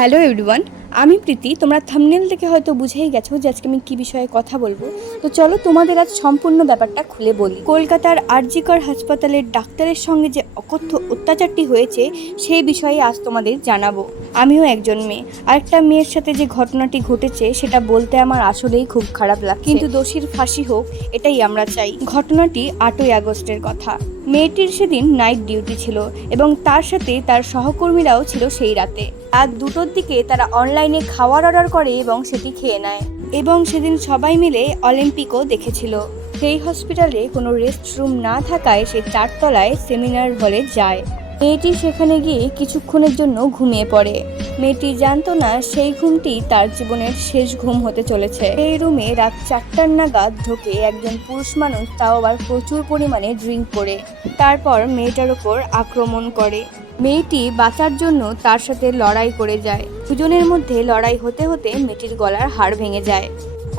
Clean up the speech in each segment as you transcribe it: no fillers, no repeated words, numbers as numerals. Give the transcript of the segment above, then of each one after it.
Hello everyone, আমি প্রীতি। তোমরা thumbnail দেখে হয়তো বুঝেই গেছো যে আজকে আমি কী বিষয়ে কথা বলবো। তো চলো তোমাদের আজ সম্পূর্ণ ব্যাপারটা খুলে বলি। কলকাতার আর.জি. কর হাসপাতালের ডাক্তারের সঙ্গে যে অকথ্য অত্যাচারটি হয়েছে সেই বিষয়ে আজ তোমাদের জানাবো। আমিও একজন মেয়ে, আরেকটা মেয়ের সাথে যে ঘটনাটি ঘটেছে সেটা বলতে আমার আসলেই খুব খারাপ লাগছে, কিন্তু দোষীর ফাঁসি হোক এটাই আমরা চাই। ঘটনাটি 8ই আগস্টের কথা। মেয়েটির সেদিন নাইট ডিউটি ছিল এবং তার সাথে তার সহকর্মীরাও ছিল সেই রাতে। রাত 2টোর দিকে তারা অনলাইনে খাওয়ার অর্ডার করে এবং সেটি খেয়ে নেয় এবং সেদিন সবাই মিলে অলিম্পিকও দেখেছিল। সেই হসপিটালে কোনো রেস্ট রুম না থাকায় সে 4 তলায় সেমিনার হলে যায়। মেয়েটি সেখানে গিয়ে কিছুক্ষণের জন্য ঘুমিয়ে পড়ে। মেয়েটি জানতো না সেই ঘুমটি তার জীবনের শেষ ঘুম হতে চলেছে। এই রুমে রাত 4টার নাগাদ ঢোকে একজন পুরুষ মানুষ, তাও আবার প্রচুর পরিমাণে ড্রিঙ্ক করে। তারপর মেয়েটার ওপর আক্রমণ করে। মেয়েটি বাঁচার জন্য তার সাথে লড়াই করে যায়। দুজনের মধ্যে লড়াই হতে হতে মেয়েটির গলার হাড় ভেঙে যায়।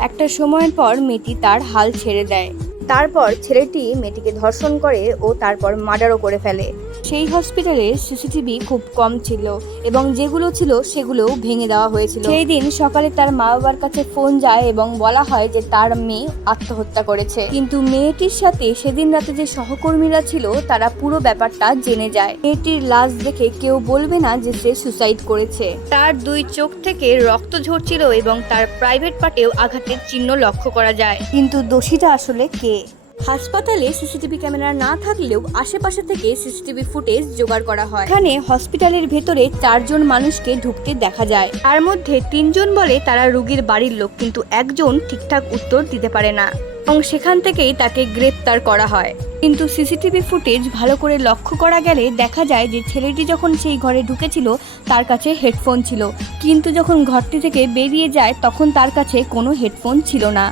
একটা সময়ের পর মেয়েটি তার হাল ছেড়ে দেয়। তারপর ছেলেটি মেয়েটিকে ধর্ষণ করে ও তারপর মার্ডারও করে ফেলে। সেই হসপিটালের সিসিটিভি খুব কম ছিল এবং যেগুলো ছিল সেগুলোও ভেঙে দেওয়া হয়েছিল। সেই দিন সকালে তার মা বাবার কাছে ফোন যায় এবং বলা হয় যে তার মেয়ে আত্মহত্যা করেছে। কিন্তু মেয়েটির সাথে সেদিন রাতে যে সহকর্মীরা ছিল তারা পুরো ব্যাপারটা জেনে যায়। মেয়েটির লাশ দেখে কেউ বলবে না যে সে সুসাইড করেছে। তার 2 চোখ থেকে রক্ত ঝরছিল এবং তার প্রাইভেট পার্টেও আঘাতের চিহ্ন লক্ষ্য করা যায়। কিন্তু দোষীটা আসলে কে? হাসপাতালে সিসিটিভি ক্যামেরা না থাকলেও আশেপাশে থেকে সিসিটিভি ফুটেজ জোগাড় করা হয়। এখানে হসপিটালের ভেতরে 4 জন মানুষকে ঢুকতে দেখা যায়। তার মধ্যে 3 জন বলে তারা রোগীর বাড়ির লোক, কিন্তু একজন ঠিকঠাক উত্তর দিতে পারে না এবং সেখান থেকেই তাকে গ্রেপ্তার করা হয়। কিন্তু সিসিটিভি ফুটেজ ভালো করে লক্ষ্য করা গেলে দেখা যায় যে ছেলেটি যখন সেই ঘরে ঢুকেছিল তার কাছে হেডফোন ছিল, কিন্তু যখন ঘরটি থেকে বেরিয়ে যায় তখন তার কাছে কোনো হেডফোন ছিল না।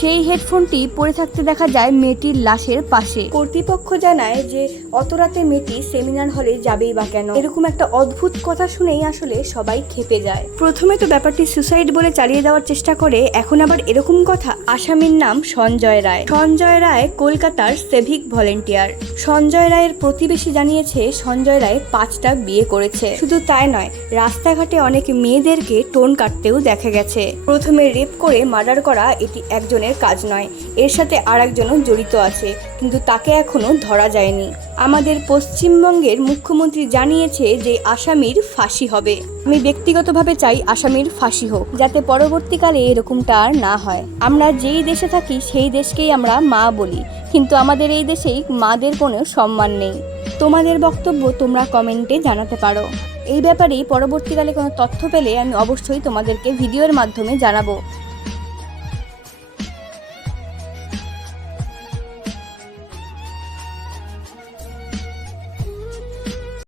সেই হেডফোনটি পড়ে থাকতে দেখা যায় মেয়েটির লাশের পাশে। কর্তৃপক্ষ জানায় যে অত রাতে মেয়েটি সেমিনার হলে যাবেই বা কেন। এরকম একটা অদ্ভুত কথা শুনেই আসলে সবাই ক্ষেপে যায়। প্রথমে তো ব্যাপারটি সুসাইড বলে চালিয়ে দেওয়ার চেষ্টা করে, এখন আবার এরকম কথা। আসামির নাম সঞ্জয় রায়। সঞ্জয় রায় কলকাতার সিভিক ভলেন্টিয়ার। সঞ্জয় রায়ের প্রতিবেশী জানিয়েছে সঞ্জয় রায় 5টা বিয়ে করেছে। শুধু তাই নয়, রাস্তাঘাটে অনেক মেয়েদেরকে টোন কাটতেও দেখা গেছে। প্রথমে রেপ করে মার্ডার করা এটি একজনের কাজ নয়, এর সাথে আরেকজনও জড়িত আছে, কিন্তু তাকে এখনো ধরা যায়নি। আমাদের পশ্চিমবঙ্গের মুখ্যমন্ত্রী জানিয়েছে যে আসামির ফাঁসি হবে। আমি ব্যক্তিগতভাবে চাই আসামির ফাঁসি হোক, যাতে পরবর্তীকালে এরকমটা আর না হয়। আমরা যেই দেশে থাকি সেই দেশকেই আমরা মা বলি, কিন্তু আমাদের এই দেশেই মাদের কোনো সম্মান নেই। তোমাদের বক্তব্য তোমরা কমেন্টে জানাতে পারো। এই ব্যাপারে পরবর্তীকালে কোনো তথ্য পেলে আমি অবশ্যই তোমাদেরকে ভিডিওর মাধ্যমে জানাবো।